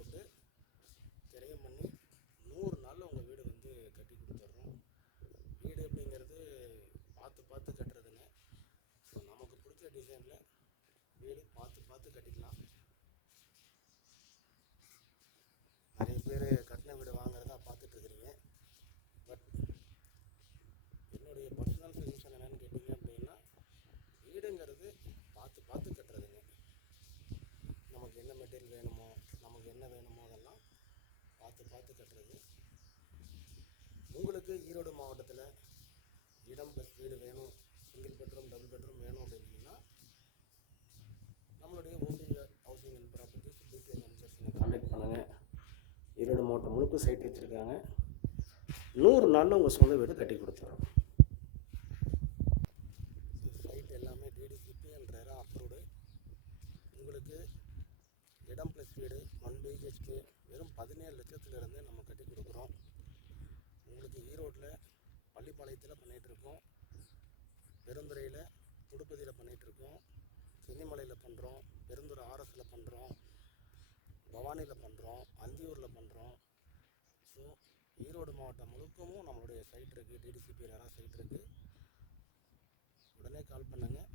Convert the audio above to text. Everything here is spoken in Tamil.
போட்டு கிரையம் பண்ணி 100 நாளில் உங்கள் வீடு வந்து கட்டி கொடுத்துட்றோம். வீடு அப்படிங்கிறது பார்த்து பார்த்து கட்டுறதுங்க. ஸோ நமக்கு பிடிச்ச டிசைனில் வீடு பார்த்து பார்த்து கட்டிக்கலாம். நிறைய பேர் கட்டின வீடு வாங்குறதா பார்த்துட்ருக்குறீங்க. பட் என்னுடைய பர்சனல் சஜஷன் என்னென்னு கேட்டிங்க அப்படின்னா, வீடுங்கிறது பார்த்து பார்த்து கட்டுறதுங்க. நமக்கு என்ன மெட்டீரியல் வேணுமோ, நமக்கு என்ன வேணுமோ அதெல்லாம் பார்த்து பார்த்து கட்டுறது. உங்களுக்கு ஈரோடு மாவட்டத்தில் இடம் ப்ளஸ் வீடு வேணும், சிங்கிள் பெட்ரூம் டபுள் பெட்ரூம் வேணும் அப்படின்னா நம்மளுடைய OP housing and properties PK வெஞ்சர்ஸை கான்டாக்ட் பண்ணுங்கள். ஈரோடு மாவட்டம் முழுக்க சைட் வச்சுருக்காங்க. 100 நாளில் உங்கள் சொந்த வீடு கட்டி கொடுத்துறோம். சைட் எல்லாமே டிடிசிபி அண்ட் ரெரா அப்ரூவ்டு. உங்களுக்கு இடம் ப்ளஸ் வீடு 1 BHK வெறும் 17 லட்சத்துலேருந்து நம்ம கட்டி கொடுக்குறோம். உங்களுக்கு ஈரோட்டில் பள்ளிப்பாளையத்தில் பண்ணிகிட்ருக்கோம், பெருந்துறையில் புதுப்பதியில் பண்ணிகிட்ருக்கோம், சென்னிமலையில் பண்ணுறோம், பெருந்துறை RSல் பண்ணுறோம், பவானியில் பண்ணுறோம், அந்தியூரில் பண்ணுறோம். ஸோ ஈரோடு மாவட்டம் முழுக்கவும் நம்மளுடைய சைட் இருக்குது, டிடிசிபி ரெரா சைட் இருக்குது. உடனே கால் பண்ணுங்கள்.